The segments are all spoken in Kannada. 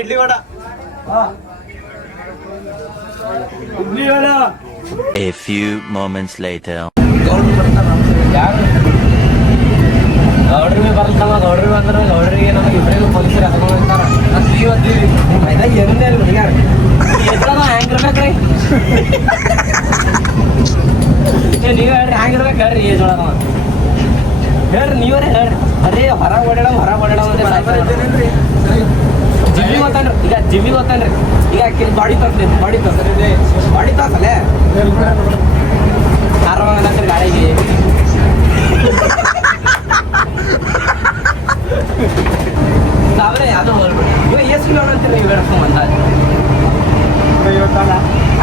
Idli vada. A few moments later. ಗೌಡ್ರಿಗೆ ಬರ್ತಲ್ಲ, ಗೌಡ್ರಿಗೆ ಬಂದ್ರೆ ಗೌಡ್ರಿಗೆ ನಮಗೆ ಇಬ್ಬರಿಗೂ ಪೊಲೀಸರು ಹತ್ಕೊಂಡು ಹೋಗ್ತಾರ. ಮೈದಾಗ ಏನಂದೇ ಇಲ್ಲ ಹುಡುಗ್ಯಾರ ಹೆಂಗಿರ್ಬೇಕ್ರಿ? ನೀವು ಹೇಳ್ರಿ ಹೆಂಗಿರ್ಬೇಕು ಹೇಳ್ರಿ. ಏಜೊಳಗ ಹೇಳ್ರಿ, ನೀವರೇ ಹೇಳ್ರಿ. ಅದೇ ಹೊರಗೆ ಓಡಾಡ ಜಿಮ್ಮಿಗೆ ಗೊತ್ತಾನ್ರಿ. ಈಗ ಜಿಮ್ಮಿಗೆ ಗೊತ್ತಾನ್ರಿ. ಈಗ ಬಾಡಿ ತೋರಿಸ್ಲಿ, ಬಾಡಿ ತೋರ್ಸಲ್ಲೇ ಆರಾಮಾಗತ್ರಿ ಗಾಡಿಗೆ. ಅದು ಹೋಗ್ಬಿಡಿ. ಇವಾಗ ಎಷ್ಟು ಕಿಲೋ ಅಂತೀರಿ ನೀವು ಹೇಳ್ಕೊಂಬಂದ?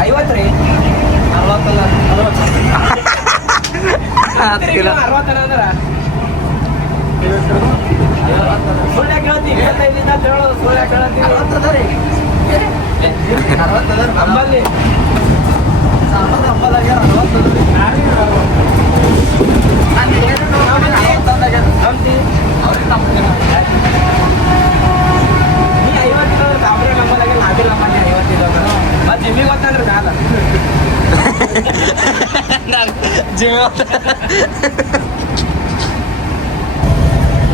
50 ರೀ. 60 ಅಂದ್ರೆ ಸುಳ್ಳು ಕೇಳ್ತೀವಿ. 25 ಹೇಳೋದು ಸುಳ್ಳು ಕೇಳ್ತೀವಿ. 60 ರೀ. ನಮ್ಮಲ್ಲಿ ಜಿಮ್ಮಿಗೆ ಗೊತ್ತಂದ್ರೆ ಕಾಲ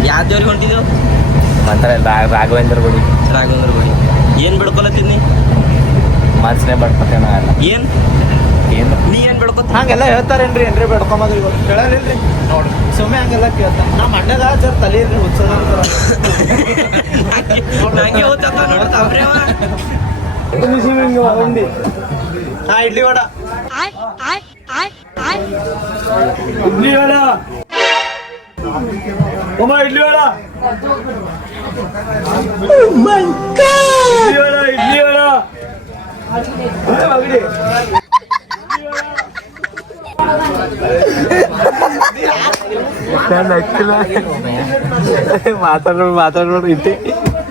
ಯಾವ ದೇವ್ರಿಗೆ ಹೊಂಟಿದ್ದೆವು? ರಾಘವೇಂದ್ರ ಗುಡಿ. ಏನ್ ಬಿಡ್ಕೊಲತ್ತೀನಿ? ಮನ್ಸನೇ ಬಡ್ಕೊತೇನ ಏನ್ ನೀ ಏನ್ ಬಿಡ್ಕೊತ? ಹಂಗೆಲ್ಲ ಹೇಳ್ತಾರೇನ್ರಿ? ಏನ್ರಿ ಬೇಡ್ಕೊಂಬದು ಇವಾಗ ಕೇಳಲಿಲ್ರಿ ನೋಡ್ರಿ. ಸುಮ್ಮನೆ ಹಂಗೆಲ್ಲ ಕೇಳ್ತಾರ. ನಮ್ಮ ಅಣ್ಣಗ ಜರ್ ತಲೆ ಹುಚ್ಚದ ನಂಗೆ ಹೋಗ್ತಾ ನೋಡ್ತಾವ್ರಿ ಅವ. ಇಡ್ಲಿ ವಡ. ಇಡ್ಲಿ ವಡ ಒಮ್ಮ ಇಡ್ಲಿ ವಡ. ಇಡ್ಲಿ ವಡ ಮಾತಾಡ್ರಿ.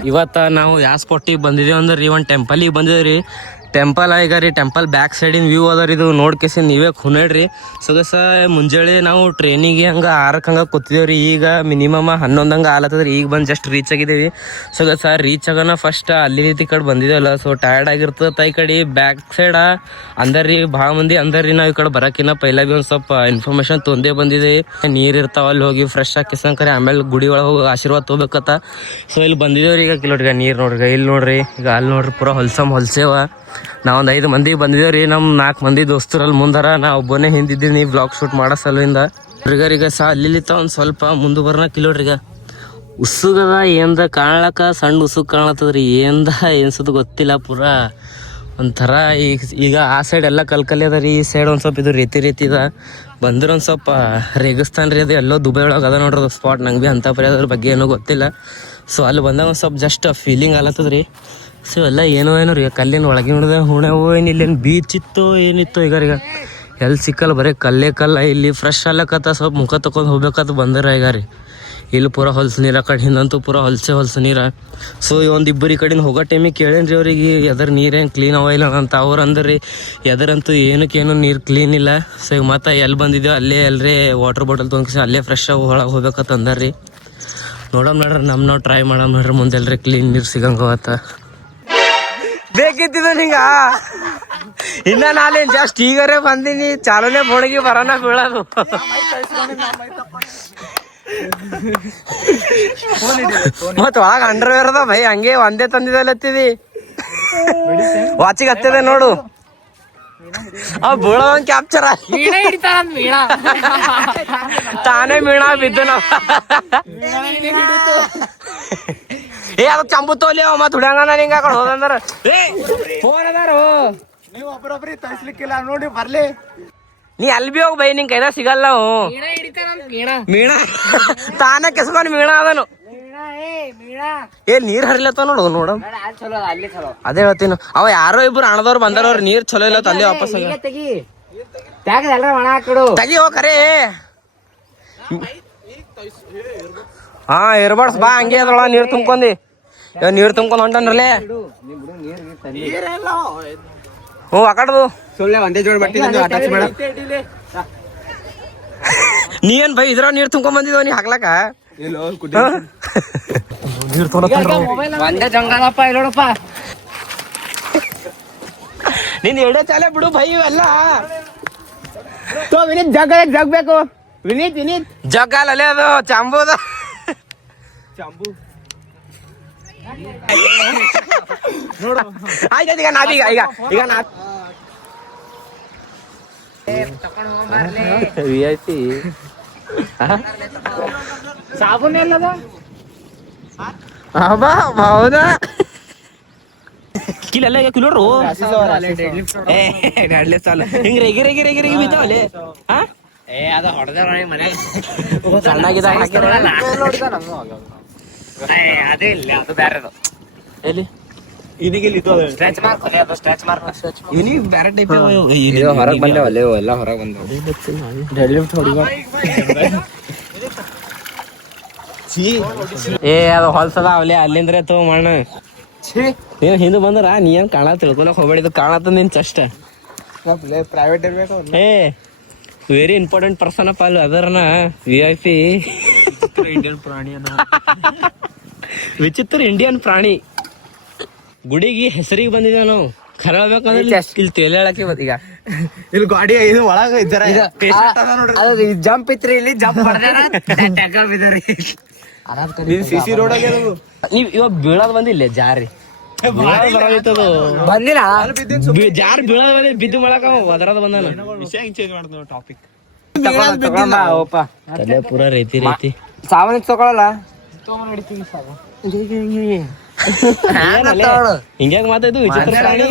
ಇವತ್ತ ನಾವು ಯಾವ ಸ್ಪಾಟಿಗೆ ಬಂದಿದ್ದೀವಿ ಅಂದ್ರೆ ರೀ, ಒಂದು ಟೆಂಪಲಿಗೆ ಬಂದಿದ್ದೀವಿ ರೀ. ಟೆಂಪಲ್ ಈಗ ರೀ, ಟೆಂಪಲ್ ಬ್ಯಾಕ್ ಸೈಡಿನ ವ್ಯೂ ಅದ ರೀ. ಇದು ನೋಡ್ಕೇಸಿ ನೀವೇ ಖುನೇಡ್ರಿ. ಸೊಗಸ ಮುಂಜಾನೆ ನಾವು ಟ್ರೈನಿಗೆ ಹಂಗೆ 6ಕ್ಕೆ ಹಂಗೆ ಕೂತಿದ್ದೇವೆ ರೀ. ಈಗ ಮಿನಿಮಮ್ 11 ಹಂಗೆ ಆಲತ್ತದ್ರಿ. ಈಗ ಬಂದು ಜಸ್ಟ್ ರೀಚ್ ಆಗಿದ್ದೀವಿ. ಸೊಗಸ ರೀಚ್ ಆಗೋಣ ಫಸ್ಟ್ ಅಲ್ಲಿ ರೀತಿ ಕಡೆ ಬಂದಿದ್ದೇವಲ್ಲ, ಸೊ ಟಯರ್ಡ್ ಆಗಿರ್ತದೆ. ಈ ಕಡೆ ಬ್ಯಾಕ್ ಸೈಡ ಅಂದರ್ ರೀ, ಭಾಳ ಮಂದಿ ಅಂದರ್ ರೀ. ನಾವು ಈ ಕಡೆ ಬರೋಕಿನ್ನ ಪೈಲ ಭೀ ಒಂದು ಸ್ವಲ್ಪ ಇನ್ಫಾರ್ಮೇಶನ್ ತೊಂದೇ ಬಂದಿದ್ದೀವಿ. ನೀರು ಇರ್ತಾವ, ಅಲ್ಲಿ ಹೋಗಿ ಫ್ರೆಶ್ ಹಾಕಿಸಂಕರೆ ಆಮೇಲೆ ಗುಡಿ ಒಳಗೆ ಹೋಗಿ ಆಶೀರ್ವಾದ ತೊಗೋಬೇಕತ್ತ. ಸೊ ಇಲ್ಲಿ ಬಂದಿದ್ದೇವ್ರಿ. ಈಗ ಕಿಲೋಟ್ರಿಗೆ ನೀರು ನೋಡ್ರಿ, ಇಲ್ಲಿ ನೋಡ್ರಿ, ಈಗ ಅಲ್ಲಿ ನೋಡ್ರಿ ಪೂರ ಹೊಲ್ಸೇವ. ನಾವೊಂದು 5 ಮಂದಿಗೆ ಬಂದಿದ್ದೇವೆ ರೀ. ನಮ್ಮ 4 ಮಂದಿ ದೋಸ್ತರಲ್ಲಿ ಮುಂದಾರ, ನಾ ಒಬ್ಬನೇ ಹಿಂದಿದ್ದೀನಿ ಬ್ಲಾಗ್ ಶೂಟ್ ಮಾಡೋ ಸಲುವಿಂದ. ಈಗ ಅಲ್ಲಿತ್ತ ಒಂದು ಸ್ವಲ್ಪ ಮುಂದೆ ಬರ್ನ ಕಿಲೋಟ್ರಿಗ ಉಸುಗದ ಏನದ ಕಾಣ್ಲಕ್ಕ, ಸಣ್ಣ ಉಸುಗ್ ಕಾಣತ್ತದ್ರಿ. ಏನದ ಏನ್ಸದು ಗೊತ್ತಿಲ್ಲ. ಪೂರ ಒಂಥರ ಈಗ ಆ ಸೈಡ್ ಎಲ್ಲ ಕಲ್ಕಲ್ಲಿ ಅದ ರೀ. ಈ ಸೈಡ್ ಒಂದು ಸ್ವಲ್ಪ ಇದು ರೀತಿ ಅದ. ಬಂದ್ರೆ ಒಂದು ಸ್ವಲ್ಪ ರೇಗಿಸ್ತಾನ ರೀ. ಅದು ಎಲ್ಲೋ ದುಬೈ ಒಳಗೆ ಅದ ನೋಡ್ರಿ ಅದು ಸ್ಪಾಟ್. ನಂಗೆ ಭೀ ಅಂಥ ಪರಿ ಅದ್ರ ಬಗ್ಗೆ ಏನೂ ಗೊತ್ತಿಲ್ಲ. ಸೊ ಅಲ್ಲಿ ಬಂದಾಗ ಒಂದು ಸ್ವಲ್ಪ ಜಸ್ಟ್ ಫೀಲಿಂಗ್ ಆಲತ್ತದ್ರಿ. ಸೊ ಎಲ್ಲ ಏನೋ ರೀ, ಕಲ್ಲಿನ ಒಳಗೆ ನೋಡಿದೆ ಹುಣೆವು ಏನಿಲ್ಲೇನು ಬೀಚ್ ಇತ್ತು ಏನಿತ್ತು. ಈಗ ಎಲ್ಲಿ ಸಿಕ್ಕಲ್ಲ, ಬರೀ ಕಲ್ಲ. ಇಲ್ಲಿ ಫ್ರೆಶ್ ಅಲ್ಲಕತ್ತ ಸ್ವಲ್ಪ ಮುಖ ತಗೊಂಡು ಹೋಗ್ಬೇಕತ್ತ ಬಂದ್ರೆ ಈಗ ರೀ. ಇಲ್ಲಿ ಪೂರ ಹೊಲ್ಸು ನೀರು, ಆ ಕಡೆ ಹಿಂದಂತೂ ಪೂರ ಹೊಲ್ಸು ನೀರು. ಸೊ ಒಂದಿಬ್ಬರು ಈ ಕಡೆಯಿಂದ ಹೋಗೋ ಟೈಮಿಗೆ ಕೇಳೇನ್ರಿ ಅವ್ರಿಗೆ ಎದ್ರ ನೀರೇನು ಕ್ಲೀನ್ ಅವ ಇಲ್ಲ ಅಂತ. ಅವ್ರು ಅಂದ್ರಿ ಎದರಂತೂ ಏನಕ್ಕೇನು ನೀರು ಕ್ಲೀನ್ ಇಲ್ಲ. ಸೊ ಈಗ ಮತ್ತೆ ಎಲ್ಲಿ ಬಂದಿದ್ದೇವೆ ಅಲ್ಲೇ ಎಲ್ಲರೇ ವಾಟರ್ ಬಾಟಲ್ ತೊಗೊಂಡು ಅಲ್ಲೇ ಫ್ರೆಶ್ ಆಗಿ ಒಳಗೆ ಹೋಗ್ಬೇಕತ್ತ ಅಂದಾರ್ರಿ. ನೋಡಮ್ ನೋಡ್ರಿ, ನಾವು ಟ್ರೈ ಮಾಡಮ್ ನೋಡ್ರಿ, ಮುಂದೆ ಎಲ್ರಿ ಕ್ಲೀನ್ ನೀರು ಸಿಗಂಗವತ್ತ. ಬೇಕಿತ್ತಿದ್ದು ನಿಂಗ ಇನ್ನ ನಾನೇನು ಜಸ್ಟ್ ಈಗರೇ ಬಂದೀನಿ. ಚಾಲನೆ ಬೋಣಿಗೆ ಬರೋಣ ಬೀಳೋದು. ಮತ್ ಒಳಗ ಅಂಡರ್ವೇರ್ ಅದ ಭೈ, ಹಂಗೆ ಒಂದೇ ತಂದಿದಲ್ಲತ್ತಿದಿ. ವಾಚಿಗೆ ಹತ್ತಿದೆ ನೋಡು, ಅವ್ ಬೀಳೋನ್ ಕ್ಯಾಪ್ಚರ ತಾನೇ ಮೀಣ ಬಿದ್ದು ನಾವು. ಏ ಅದ ಚಂಬು ತೋಲಿ ಅವ ಮತ್ ಹುಡ್ಯಾಂಗ ನಿಂಗ ಆ ಕಡೆ ಹೋದಂದ್ರ ಫೋನ್ ಅದಾರು. ನೀವು ಒಬ್ಬರೊಬ್ರಿ ತರಿಸ್ಲಿಕ್ಕಿಲ್ಲ ನೋಡಿ ಬರ್ಲಿ. ನೀ ಅಲ್ಲಿ ಬಿ ಹೋಗಿ ಬೈ, ನಿಂಗೆ ಕೈದಾಗ ಸಿಗಲ್ಲ ನಾವು. ಮೀಣ ತಾನೇ ಕೆಸ್ಕೊಂಡು ಮೀಣ ಅದನು. ಏ ನೀರ್ ಹರಿಲತ್ತ ನೋಡ. ಅದೇ ಹೇಳ್ತೀನಿ, ಅವ ಯಾರೋ ಇಬ್ರು ಅಣ್ಣದವ್ರು ಬಂದಾರವ್ರು, ನೀರ್ ಚಲೋ ಇಲ್ಲ ಅಲ್ಲಿ ವಾಪಸ್ ತಗಿ ಹೋಗ್ಕರೆ. ಹಾ ಇರ್ಬಾರ್ಸ್ ಬಾ, ಹಂಗೆ ಅದ್ರೊಳ ನೀರ್ ತುಂಬ್ಕೊಂಡಿ. ನೀರ್ ತುಂಬ್ಕೊಂಡ್ ಹೊಂಟನ್ರಲ್ಲೇ. ಹ್ಞೂ ಆಕಡದು ಸುಳ್ಳೆ ಒಂದೇ ಜೋಡಿ ಬಟ್ಟಿ ಬೇಡ. ನೀ ಏನ್ ಬೈ ಇದ್ರ ನೀರ್ ತುಂಬ್ಕೊಂಡ್ ಬಂದಿದ್ವ ನೀ ಹಾಕ್ಲಕ್ಕ? ಒಂದೇ ಜಂಗಾಲಪ್ಪ ಇಲ್ಲೋಡಪ್ಪ ನೀನ್ ಎರಡೇ ಚಾಲೆ ಬಿಡು ಭೈ ಇವೆಲ್ಲ ವಿನೀತ್ ಜಗ್ ಬೇಕು ವಿನೀತ್ ಜಗ್ಗಾಲ ಅಲ್ಲೇ ಅದು ಚಾಂಬುದ ಚಾಂಬು ಆಯ್ತು ಈಗ ನಾದೀಗ ಈಗ ನಾ ವಿ ಐ ಪಿ ಸಾಬೂನ್ ಎಲ್ಲದ ಹೌದಾ ಕಿಲೆಲ್ಲ ಈಗ ಕಿಲೋರು ನಡ್ಲೆ ಸಾಲ ಹಿಂಗ್ ರೆಗಿ ಬಿದ್ದಾವಲೆ ಅದ ಹೊಡೆದ ಮನೆ ಸಣ್ಣಗಿದ ಅದೇ ಇಲ್ಲ ಅದು ಬೇರೆ ಎಲ್ಲಿ ಸ್ಟ್ರೆಚ್ ಮಾರ್ಕ್ ಅದು ಸ್ಟ್ರೆಚ್ ಮಾರ್ಕ್ ಇವನಿಗೆ ಬೇರೆ ಟೈಪ್ ಹೊರಗೆ ಬಂದೇವಲ್ಲ ಎಲ್ಲ ಹೊರಗೆ ಬಂದವು ಏ ಅದು ಹೊಲ್ಸದ ಅವಲೆ ಅಲ್ಲಿಂದ್ರೆ ತಗೋ ಮಣ್ಣ ನೀನ್ ಹಿಂದೆ ಬಂದ್ರ ನೀ ಏನ್ ಕಾಣ ತಿಳ್ಕೊಳಕ್ ಹೋಗ್ಬೇಡಿದು ಕಾಣತ್ತ ನಿನ್ ಚಷ್ಟ ಪ್ರೈವೇಟ್ ಇರ್ಬೇಕು ಏ ವೆರಿ ಇಂಪಾರ್ಟೆಂಟ್ ಪರ್ಸನ್ ಅಪ್ಪ ಅಲ್ಲಿ ಅದರನ ವಿ ಐ ಪಿ ಇಂಡಿಯನ್ ಪ್ರಾಣಿ ವಿಚಿತ್ರ ಇಂಡಿಯನ್ ಪ್ರಾಣಿ ಗುಡಿಗೆ ಹೆಸರಿಗೆ ಬಂದಿದ್ದೇವೆ ನಾವು ಖರ ಹೇಳ್ಬೇಕಂದ್ರೆ ಇಲ್ಲಿ ತೇಲೆ ಹೇಳಕ್ಕೆ ಈಗ ಇಲ್ಲಿ ಗಾಡಿ ಇದು ಒಳಗ ಇದ್ದಾರ ನೋಡ್ರಿ ಜಂಪ್ ಇತ್ರಿ ಇಲ್ಲಿ ಜಂಪ್ ಸಿಸಿ ರೋಡ್ ಆಗ್ಯದ ನೀವ್ ಇವಾಗ ಬೀಳೋದ್ ಬಂದಿಲ್ಲ ಜಾರಿ ಬಂದಿಲ್ಲ ಜಾರ್ ಬೀಳೋದ್ ಬಂದಿ ಬಿದ್ದು ಮಾಡಕ ಒದರದ ಬಂದಾನ ವಿಷಯ ಚೇಂಜ್ ಮಾಡ್ತೀವಿ ಟಾಪಿಕ್ ತಲೆ ಪೂರ ರೀತಿ ಸಾವನ್ ತಗೊಳಲ್ಲ ಹಿಂಗ್ಯಾಗ ಮಾತಾಯ್ತು ವಿಚಿತ್ರ ಪ್ರಾಣಿ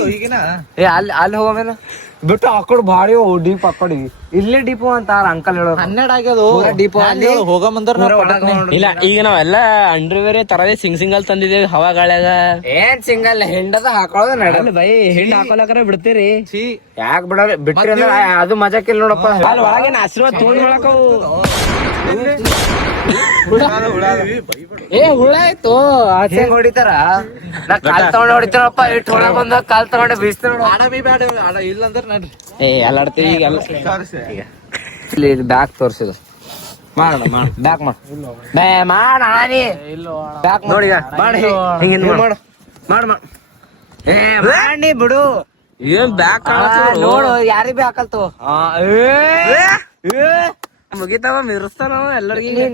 ಏ ಅಲ್ಲಿ ಹೋಗಮೇಲೆ ಬಿಟ್ಟು ಆಕಡೆ ಭಾರಿ ಡೀಪ್ ಆಕಡೆ ಇಲ್ಲೇ ಡಿಪೋ ಅಂತ ಅಂಕಲ್ ಹೇಳೋ 12 ಆಗ್ಯದು ಡಿಪೋ ಅಲ್ಲಿ ಹೋಗಮಂದ್ರ ಇಲ್ಲ ಈಗ ನಾವೆಲ್ಲ ಅಂಡರ್ವೇರ್ ತರದೇ ಸಿಂಗಲ್ ತಂದಿದ್ದೇವೆ ಹವಾ ಗಾಳ್ಯಾಗ ಏನ್ ಸಿಂಗಲ್ ಹೆಂಡದ ಹಾಕೊಳ್ಳೋದು ನಡಲ್ಲ ಬೈ ಹಿಂಡ್ ಹಾಕೊಳಕರ ಬಿಡ್ತೀರಿ ಯಾಕೆ ಬಿಡಲ್ಲ ಬಿಟ್ರಿ ಅಂದ್ರೆ ಅದು ಮಜಾಕಿಲ್ಲ ನೋಡಪ್ಪ ಅಲ್ಲಿ ಒಳಗೆ ಆಶೀರ್ವಾದ ತಗೊಂಡ್ ಮಾಡಕವು ಏ ಹುಳ ಆಯ್ತು ಆಚೆ ಹೊಡಿತಾರ ನಾ ಕಾಲ್ ತಗೊಂಡ್ ಹೊಡಿತಾರಪ್ಪ ಇಟ್ಟು ಹೊಳ ಬಂದ ಕಾಲ್ ತಗೊಂಡೆ ಬೀಸ್ತಾರ ಇಲ್ಲ ಅಂದ್ರೆ ನಡ್ರಿ ಏ ಎಲ್ಲಾಡ್ತೀವಿ ಈಗ ಎಲ್ಲ ಇಲ್ಲಿ ಬ್ಯಾಕ್ ತೋರ್ಸಿದ ಮಾಡೋಣ ಬ್ಯಾಕ್ ಮಾಡ ಬ್ಯಾಕ್ ನೋಡಿ ಮಾಡಿ ಹಿಂಗಿಂದ ಮಾಡು ಏ ಮಾಡಿ ಬಿಡು ಏನ್ ಬ್ಯಾಕ್ ನೋಡು ಯಾರಿಗ್ ಬಿ ಹಾಕಲ್ತು ಮುಗಿತಾವ ಮಿರ್ಸ್ತಾನ ಎಲ್ಲರಿಗೂ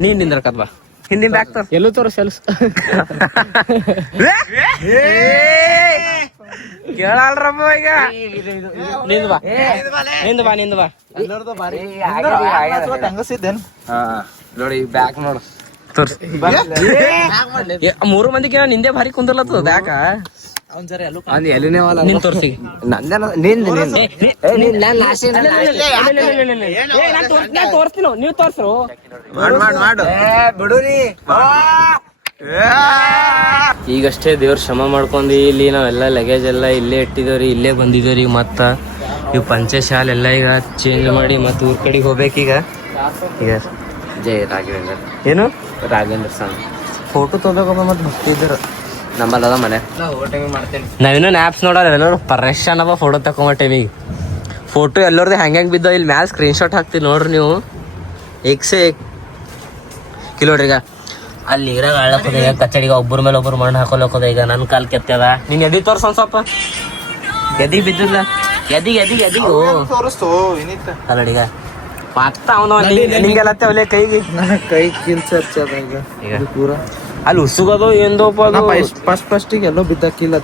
ನೀನ್ ನಿಂದ್ರಕತ್ ಬಾ ಹಿಂದಿನ ಬ್ಯಾಕ್ ತೋರ್ಸ್ ಎಲ್ಲೂ ತೋರ್ಸ್ ಕೇಳಲ್ರಮ್ಮ ಈಗ ನಿಂದ ಬಾ ನೋಡಿ ಬ್ಯಾಕ್ ನೋಡು ತೋರ್ಸ್ ಮೂರು ಮಂದಿಗೆ ನಿಂದೆ ಭಾರಿ ಕುಂದರ್ಲತ್ತದ ಬ್ಯಾಕ ಎಲ್ಲಿನೇ ನಿನ್ ತೋರ್ಸಿ ತೋರ್ಸ್ತೀನಿ ನೀವು ತೋರ್ಸ್ರು ಬಿಡುರಿ ಈಗಷ್ಟೇ ದೇವ್ರ ಶ್ರಮ ಮಾಡ್ಕೊಂಡು ಇಲ್ಲಿ ನಾವೆಲ್ಲ ಲಗೇಜ್ ಎಲ್ಲ ಇಲ್ಲೇ ಇಟ್ಟಿದೇವ್ರಿ ಇಲ್ಲೇ ಬಂದಿದ್ದೇವ್ರಿ ಮತ್ತ ಇವ್ ಪಂಚಶಾಲೆ ಎಲ್ಲ ಈಗ ಚೇಂಜ್ ಮಾಡಿ ಮತ್ತ ಊರ್ ಕಡೆಗೆ ಹೋಗ್ಬೇಕೀಗ ಈಗ ಜೈ ರಾಘವೇಂದ್ರ ಏನು ರಾಘವೇಂದ್ರ ಸ್ವಾಮಿ ಫೋಟೋ ತೊಗೊಂಡೋಗ ಮತ್ತೆ ಬರ್ತಿದ್ರು ನಮ್ಮಲ್ಲ ಅದ ಮನೆ ನಾವಿನ್ನೂ ಆ್ಯಪ್ಸ್ ನೋಡೋಲ್ಲ ಎಲ್ಲರೂ ಪರೇಶಾನ್ ಅವ ಫೋಟೋ ತಕೊಂಬ ಟೈಮಿಗೆ ಫೋಟೋ ಎಲ್ಲರದ್ದು ಹೆಂಗೆ ಬಿದ್ದಾವ ಇಲ್ಲಿ ಮ್ಯಾಲೆ ಸ್ಕ್ರೀನ್ಶಾಟ್ ಹಾಕ್ತೀವಿ ನೋಡ್ರಿ ನೀವು ಏಕ್ಸೆ ಕಿಲೋಡ್ರಿ ಈಗ ಅಲ್ಲಿ ಇರಾಗ ಆಳಕೋದ ಈಗ ಕಚಡಿಗೆ ಒಬ್ಬರ ಮೇಲೆ ಒಬ್ಬರು ಮಣ್ಣು ಹಾಕೊಳಕೋದ ಈಗ ನನ್ನ ಕಾಲ್ ಕೆತ್ತದ ನೀನ್ ಎದಿ ತೋರ್ಸ ಒಂದ್ ಸ್ವಲ್ಪ ಎದಿಗೆ ಬಿದ್ದಿಲ್ಲ ಎದಿಗೆ ತೋರಿಸ್ತು ಅಲ್ಲಡಿಗ ಮತ್ತ ಅವನು ನಿಂಗೆಲ್ಲ ಅವಲೆ ಕೈಗೆ ಕೈ ಕಿಲ್ಸ ಈಗ ಪೂರ ಅಲ್ಲಿ ಉಸುಗದು ఏందోಪ ಅದು ಫಸ್ಟಿಗೆ ಎಲ್ಲೋ ಬಿದ್ದಕ್ಕಿಲ್ಲ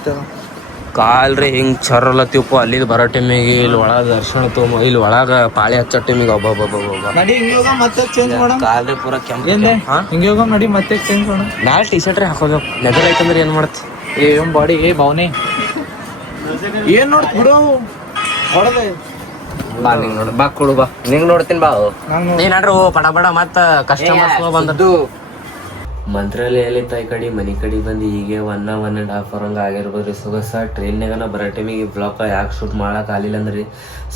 ಕಾಲ್ರಿ ಹಿಂಗ್ ಚರ್ರಲತ್ತಿವಪ್ಪ ಅಲ್ಲಿದ್ ಬರೋ ಟೈಮಿಗೆ ಇಲ್ಲಿ ಒಳಗ ದರ್ಶನ ತೊಗೊಂಬ ಇಲ್ಲಿ ಒಳಗ ಪಾಳಿ ಹಚ್ಚೋ ಟೈಮಿಗೆ ಮತ್ತೆ ಚೇಂಜ್ ಮಾಡೋಣ ಕಾಲ್ರಿ ಪೂರ ಕೆಂಪ ಹಿಂಗೆ ಹೋಗ ನಡಿ ಮತ್ತೆ ಚೇಂಜ್ ಮಾಡೋಣ ನಾಳೆ ಟಿ ಶರ್ಟ್ ರೀ ಹಾಕೋದು ನೆದರ್ ಐತಂದ್ರೆ ಏನ್ ಮಾಡ್ತಿ ಏನ್ ಬಾಡಿ ಏ ಭಾವನೆ ಏನ್ ನೋಡ್ ಬಿಡು ಹೊಡೆದೆ ಬಾ ನಿಂಗ್ ನೋಡು ಬಾ ಕೊಡು ಬಾ ನಿಂಗ್ ನೋಡ್ತೀನಿ ಬಾ ಏನಾಡ್ರು ಬಡ ಬಡ ಮತ್ತ ಕಸ್ಟಮರ್ಸ್ ಬಂದದ್ದು ಮಂತ್ರಾಲಯಲ್ಲಿ ಈ ಕಡೆ ಮನೆ ಕಡೆ ಬಂದು ಹೀಗೆ 1.5 ಅವರ್ ಹಂಗೆ ಆಗಿರ್ಬೋದ್ರಿ ಸೊಗಸ ಟ್ರೈನ್ಯಾಗನ ಬರೋ ಟೈಮಿಗೆ ಬ್ಲಾಕ್ ಯಾಕೆ ಶೂಟ್ ಮಾಡಕ್ಕೆ ಆಗಲಿಲ್ಲ ಅಂದ್ರಿ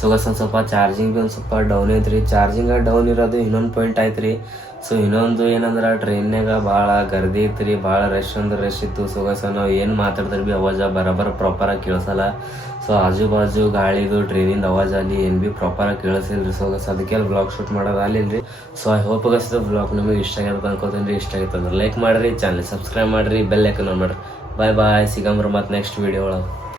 ಸೊಗಸ ಒಂದು ಸ್ವಲ್ಪ ಚಾರ್ಜಿಂಗ್ ಭೀ ಒಂದು ಸ್ವಲ್ಪ ಡೌನ್ ಐತ್ರಿ ಚಾರ್ಜಿಂಗ್ ಡೌನ್ ಇರೋದು ಇನ್ನೊಂದು ಪಾಯಿಂಟ್ ಆಯ್ತು ರೀ ಸೊ ಇನ್ನೊಂದು ಏನಂದ್ರೆ ಟ್ರೈನ್ಯಾಗ ಭಾಳ ಗರ್ದಿ ಇತ್ತು ರೀ, ಭಾಳ ರಶ್ ಅಂದ್ರೆ ರಶ್ ಇತ್ತು. ಸೊ ನಾವು ಏನು ಮಾತಾಡಿದ್ರೆ ಭೀ ಅವಾಜ ಬರೋಬ್ಬರ ಪ್ರಾಪರಾಗಿ ಕೇಳಿಸಲ್ಲ. ಸೊ ಆಜು ಬಾಜು ಗಾಳಿದು ಟ್ರೈನಿಂದ ಅವಾಜ್ ಅಲ್ಲಿ ಏನು ಭೀ ಪ್ರಾಪರಾಗಿ ಕೇಳಿಸಿಲ್ಲ ರೀ. ಸೊ ಅದಕ್ಕೆ ಬ್ಲಾಗ್ ಶೂಟ್ ಮಾಡೋದು ಆಗಲಿಲ್ಲ ರೀ. ಸೊ ಐ ಹೋಪ್ ಬ್ಲಾಗ್ ನಿಮಗೆ ಇಷ್ಟ ಆಗ್ಯದ ಅನ್ಕೋತೀನಿ ರೀ. ಇಷ್ಟ ಆಗಿತ್ತು ಅಂದ್ರೆ ಲೈಕ್ ಮಾಡಿರಿ, ಚಾನಲ್ ಸಬ್ಸ್ಕ್ರೈಬ್ ಮಾಡಿರಿ, ಬೆಲ್ ಐಕನ್ ಆನ್ ಮಾಡಿರಿ. ಬಾಯ್ ಬಾಯ್, ಸಿಗಂಬ್ರ ಮತ್ತು ನೆಕ್ಸ್ಟ್ ವೀಡಿಯೋ ಒಳಗೆ.